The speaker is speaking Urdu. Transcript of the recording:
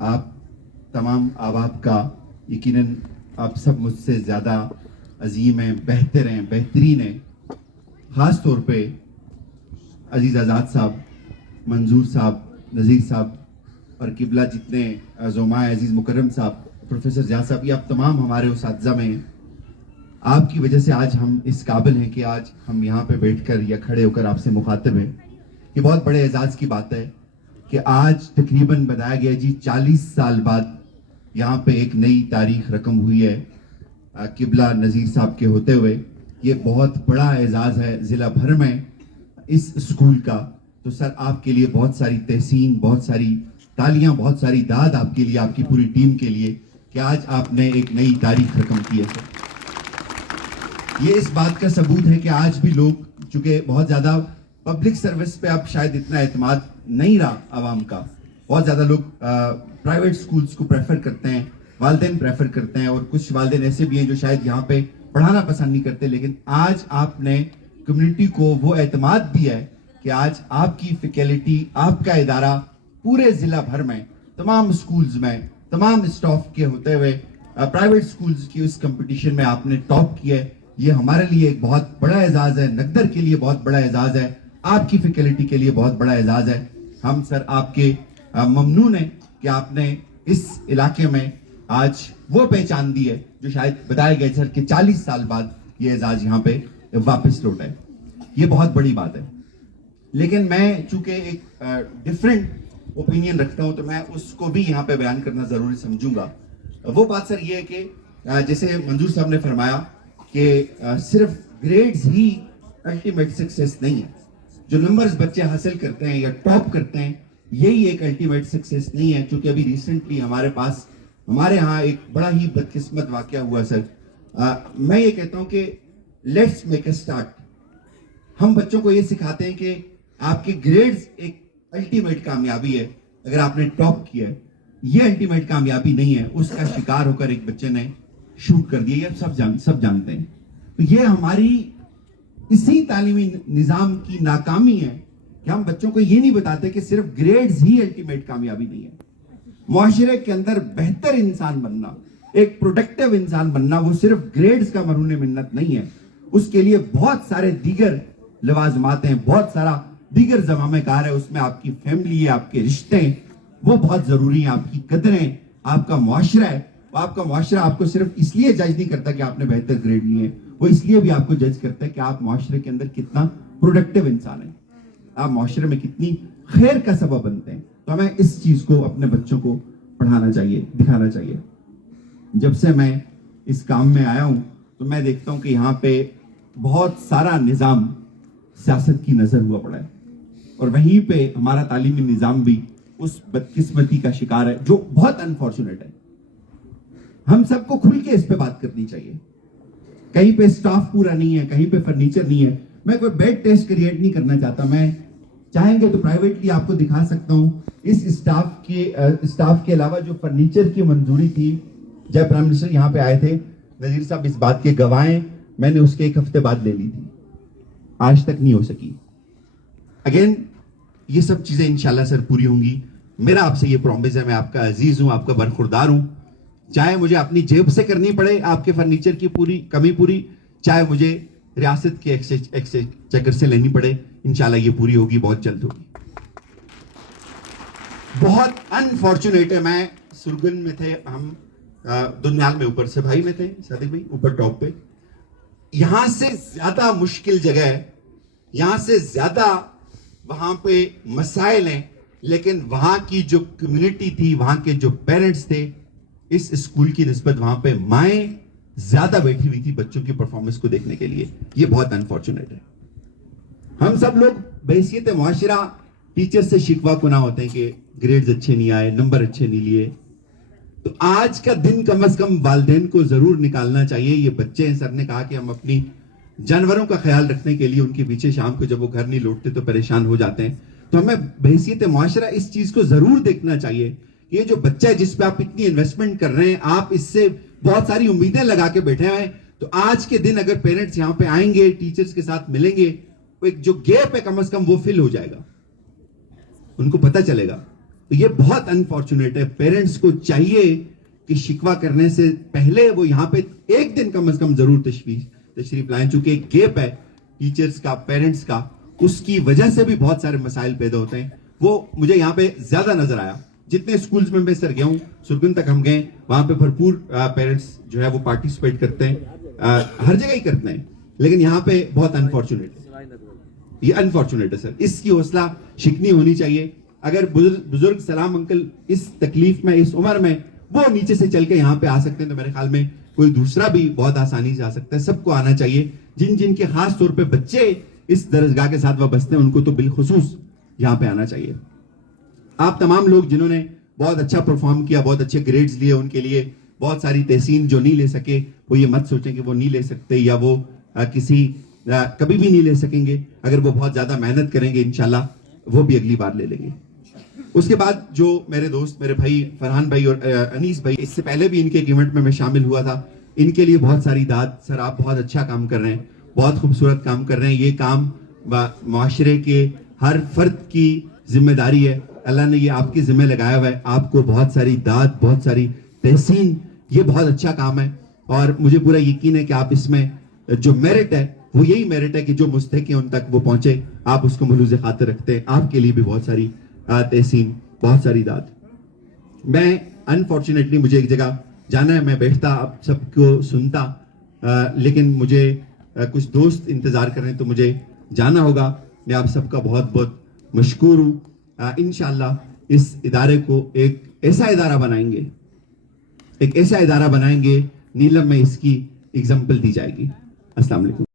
آپ تمام احباب کا یقیناً آپ سب مجھ سے زیادہ عظیم ہیں، بہتر ہیں، بہترین ہیں. خاص طور پہ عزیز آزاد صاحب، منظور صاحب، نذیر صاحب اور قبلہ جتنے زمائے عزیز مکرم صاحب، پروفیسر زیاد صاحب، یہ آپ تمام ہمارے اساتذہ میں ہیں. آپ کی وجہ سے آج ہم اس قابل ہیں کہ آج ہم یہاں پہ بیٹھ کر یا کھڑے ہو کر آپ سے مخاطب ہیں. یہ بہت بڑے اعزاز کی بات ہے کہ آج تقریباً بتایا گیا 40 سال بعد یہاں پہ ایک نئی تاریخ رقم ہوئی ہے قبلہ نذیر صاحب کے ہوتے ہوئے. یہ بہت بڑا اعزاز ہے ضلع بھر میں اس اسکول کا. تو سر آپ کے لیے بہت ساری تحسین، بہت ساری تالیاں، بہت ساری داد آپ کے لیے، آپ کی پوری ٹیم کے لیے کہ آج آپ نے ایک نئی تاریخ رقم کی ہے. سر یہ اس بات کا ثبوت ہے کہ آج بھی لوگ، چونکہ بہت زیادہ پبلک سروس پہ اب شاید اتنا اعتماد نہیں رہا عوام کا، بہت زیادہ لوگ پرائیویٹ سکولز کو پریفر کرتے ہیں، والدین پریفر کرتے ہیں، اور کچھ والدین ایسے بھی ہیں جو شاید یہاں پہ پڑھانا پسند نہیں کرتے. لیکن آج آپ نے کمیونٹی کو وہ اعتماد دیا ہے کہ آج آپ کی فیکلٹی، آپ کا ادارہ پورے ضلع بھر میں تمام سکولز میں تمام اسٹاف کے ہوتے ہوئے پرائیویٹ سکولز کی اس کمپٹیشن میں آپ نے ٹاپ کیا ہے. یہ ہمارے لیے ایک بہت بڑا اعزاز ہے، نقدر کے لیے بہت بڑا اعزاز ہے، آپ کی فیکلٹی کے لیے بہت بڑا اعزاز ہے. ہم سر آپ کے ممنون ہیں کہ آپ نے اس علاقے میں آج وہ پہچان دی ہے جو شاید بتایا گیا سر کہ 40 سال بعد یہ اعزاز یہاں پہ واپس لوٹا ہے. یہ بہت بڑی بات ہے. لیکن میں چونکہ ایک ڈیفرنٹ اوپینین رکھتا ہوں تو میں اس کو بھی یہاں پہ بیان کرنا ضروری سمجھوں گا. وہ بات سر یہ ہے کہ جیسے منظور صاحب نے فرمایا کہ صرف گریڈز ہی الٹیمیٹ سکسیس نہیں ہے. جو نمبرز بچے حاصل کرتے ہیں یا ٹاپ کرتے ہیں یہی ایک الٹیمیٹ سکسیس نہیں ہے. چونکہ ابھی ریسنٹلی ہمارے ہاں ایک بڑا ہی بدقسمت واقعہ ہوا سر. میں یہ کہتا ہوں کہ لیٹس میک اے اسٹارٹ. ہم بچوں کو یہ سکھاتے ہیں کہ آپ کے گریڈز ایک الٹیمیٹ کامیابی ہے اگر آپ نے ٹاپ کیا ہے. یہ الٹیمیٹ کامیابی نہیں ہے. اس کا شکار ہو کر ایک بچے نے شوٹ کر دیا. یہ سب جانتے ہیں. تو یہ ہماری اسی تعلیمی نظام کی ناکامی ہے کہ ہم بچوں کو یہ نہیں بتاتے کہ صرف گریڈز ہی الٹیمیٹ کامیابی نہیں ہے. معاشرے کے اندر بہتر انسان بننا، ایک پروڈکٹیو انسان بننا، وہ صرف گریڈز کا مرہون منت نہیں ہے. اس کے لیے بہت سارے دیگر لوازمات ہیں، بہت سارا دیگر زمامہ کار ہے. اس میں آپ کی فیملی ہے، آپ کے رشتے ہیں، وہ بہت ضروری ہیں. آپ کی قدریں، آپ کا معاشرہ ہے. آپ کا معاشرہ آپ کو صرف اس لیے جج نہیں کرتا کہ آپ نے بہتر گریڈ لیے ہیں، وہ اس لیے بھی آپ کو جج کرتا ہے کہ آپ معاشرے کے اندر کتنا پروڈکٹیو انسان ہیں، آپ معاشرے میں کتنی خیر کا سبب بنتے ہیں. تو ہمیں اس چیز کو اپنے بچوں کو پڑھانا چاہیے، دکھانا چاہیے. جب سے میں اس کام میں آیا ہوں تو میں دیکھتا ہوں کہ یہاں پہ بہت سارا نظام سیاست کی نظر ہوا پڑا ہے، اور وہیں پہ ہمارا تعلیمی نظام بھی اس بدقسمتی کا شکار ہے جو بہت انفارچونیٹ ہے. ہم سب کو کھل کے اس پہ بات کرنی چاہیے. کہیں پہ سٹاف پورا نہیں ہے، کہیں پہ فرنیچر نہیں ہے. میں کوئی بیڈ ٹیسٹ کریٹ نہیں کرنا چاہتا. میں چاہیں گے تو پرائیویٹلی آپ کو دکھا سکتا ہوں اس اسٹاف کے علاوہ جو فرنیچر کی منظوری تھی جب پرائم منسٹر یہاں پہ آئے تھے، نذیر صاحب اس بات کے گواہ ہیں، میں نے اس کے 1 ہفتے بعد لے لی تھی، آج تک نہیں ہو سکی. اگین یہ سب چیزیں انشاءاللہ سر پوری ہوں گی. میرا آپ سے یہ پرومس ہے، میں آپ کا عزیز ہوں، آپ کا برخوردار ہوں. چاہے مجھے اپنی جیب سے کرنی پڑے آپ کے فرنیچر کی کمی پوری، چاہے مجھے ریاست کے ایکسچیکر سے لینی پڑے، انشاءاللہ یہ پوری ہوگی، بہت جلد ہوگی. بہت انفارچونیٹ ہے. میں سرگن میں تھے ہم، دنیال میں اوپر سے بھائی میں تھے، صادق بھائی اوپر ٹاپ پہ. یہاں سے زیادہ مشکل جگہ ہے، یہاں سے زیادہ وہاں پہ مسائل ہیں، لیکن وہاں کی جو کمیونٹی تھی، وہاں کے جو پیرنٹس تھے، اس اسکول کی نسبت وہاں پہ مائیں زیادہ بیٹھی ہوئی تھی بچوں کی پرفارمنس کو دیکھنے کے لیے. یہ بہت انفارچونیٹ ہے. ہم سب لوگ بحیثیت معاشرہ ٹیچر سے شکوہ کنا ہوتے ہیں کہ گریڈز اچھے نہیں آئے، نمبر اچھے نہیں لیے. تو آج کا دن کم از کم والدین کو ضرور نکالنا چاہیے. یہ بچے ہیں، سر نے کہا کہ ہم اپنی جانوروں کا خیال رکھنے کے لیے ان کے پیچھے شام کو جب وہ گھر نہیں لوٹتے تو پریشان ہو جاتے ہیں. تو ہمیں بحیثیت معاشرہ اس چیز کو ضرور دیکھنا چاہیے کہ یہ جو بچہ ہے جس پہ آپ اتنی انویسٹمنٹ کر رہے ہیں، آپ اس سے بہت ساری امیدیں لگا کے بیٹھے ہیں. تو آج کے دن اگر پیرنٹس یہاں پہ آئیں گے، ٹیچرز کے ساتھ ملیں گے، ایک جو گیپ ہے کم از کم وہ فل ہو جائے گا. ان کو پتہ چلے گا تو یہ بہت انفارچونیٹ ہے. پیرنٹس کو چاہیے کہ شکوہ کرنے سے پہلے وہ یہاں پہ ایک دن کم از کم ضرور تشریف لائیں, چونکہ ایک گیپ ہے ٹیچرز کا, پیرنٹس کا, اس کی وجہ سے بھی بہت سارے مسائل پیدا ہوتے ہیں. وہ مجھے یہاں پہ زیادہ نظر آیا. جتنے اسکولز میں سر گیا ہوں, سرگن تک ہم گئے, وہاں پہ بھرپور پیرنٹس جو ہے وہ پارٹیسپیٹ کرتے ہیں, ہر جگہ ہی کرتے ہیں, لیکن یہاں پہ بہت انفارچونیٹ ہے. یہ انفارچونیٹ ہے سر, اس کی حوصلہ شکنی ہونی چاہیے. اگر بزرگ سلام انکل اس تکلیف میں, اس عمر میں وہ نیچے سے چل کے یہاں پہ آ سکتے ہیں, تو میرے خیال میں کوئی دوسرا بھی بہت آسانی سے آ سکتا ہے. سب کو آنا چاہیے. جن کے خاص طور پہ بچے اس درسگاہ کے ساتھ وابستہ ہیں, ان کو تو بالخصوص یہاں پہ آنا چاہیے. آپ تمام لوگ جنہوں نے بہت اچھا پرفارم کیا, بہت اچھے گریڈز لیے, ان کے لیے بہت ساری تحسین. جو نہیں لے سکے وہ یہ مت سوچیں کہ وہ نہیں لے سکتے یا وہ کبھی بھی نہیں لے سکیں گے. اگر وہ بہت زیادہ محنت کریں گے انشاءاللہ وہ بھی اگلی بار لے لیں گے. اس کے بعد جو میرے دوست, میرے بھائی فرحان بھائی اور انیس بھائی, اس سے پہلے بھی ان کے ایک ایونٹ میں شامل ہوا تھا, ان کے لیے بہت ساری داد. سر آپ بہت اچھا کام کر رہے ہیں, بہت خوبصورت کام کر رہے ہیں. یہ کام معاشرے کے ہر فرد کی ذمہ داری ہے. اللہ نے یہ آپ کے ذمہ لگایا ہوا ہے. آپ کو بہت ساری داد, بہت ساری تحسین. یہ بہت اچھا کام ہے اور مجھے پورا یقین ہے کہ آپ اس میں جو میرٹ ہے وہ یہی میرٹ ہے کہ جو مستحق ہیں ان تک وہ پہنچے. آپ اس کو ملوز خاطر رکھتے ہیں. آپ کے لیے بھی بہت ساری تحسین, بہت ساری داد. میں انفارچونیٹلی مجھے ایک جگہ جانا ہے. میں بیٹھتا آپ سب کو سنتا, لیکن مجھے کچھ دوست انتظار کر رہے ہیں تو مجھے جانا ہوگا. میں آپ سب کا بہت بہت مشکور ہوں. انشاءاللہ اس ادارے کو ایک ایسا ادارہ بنائیں گے, نیلم میں اس کی ایگزامپل دی جائے گی. السلام علیکم.